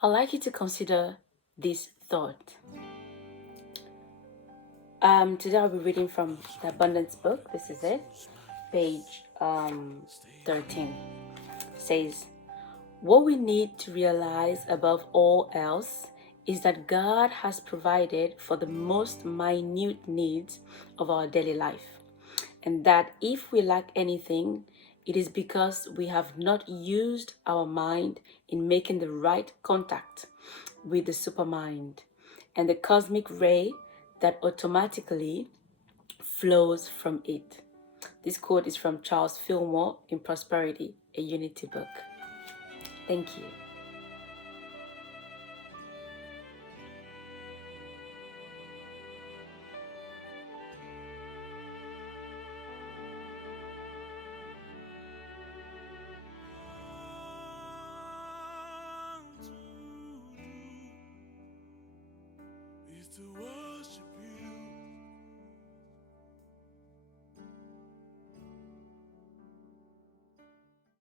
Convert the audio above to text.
I'd like you to consider this thought. Today I'll be reading from the Abundance book. This is it, page 13. It says, what we need to realize above all else is that God has provided for the most minute needs of our daily life, and that if we lack anything, it is because we have not used our mind in making the right contact with the supermind and the cosmic ray that automatically flows from it. This quote is from Charles Fillmore in Prosperity, a Unity book. Thank you. Is to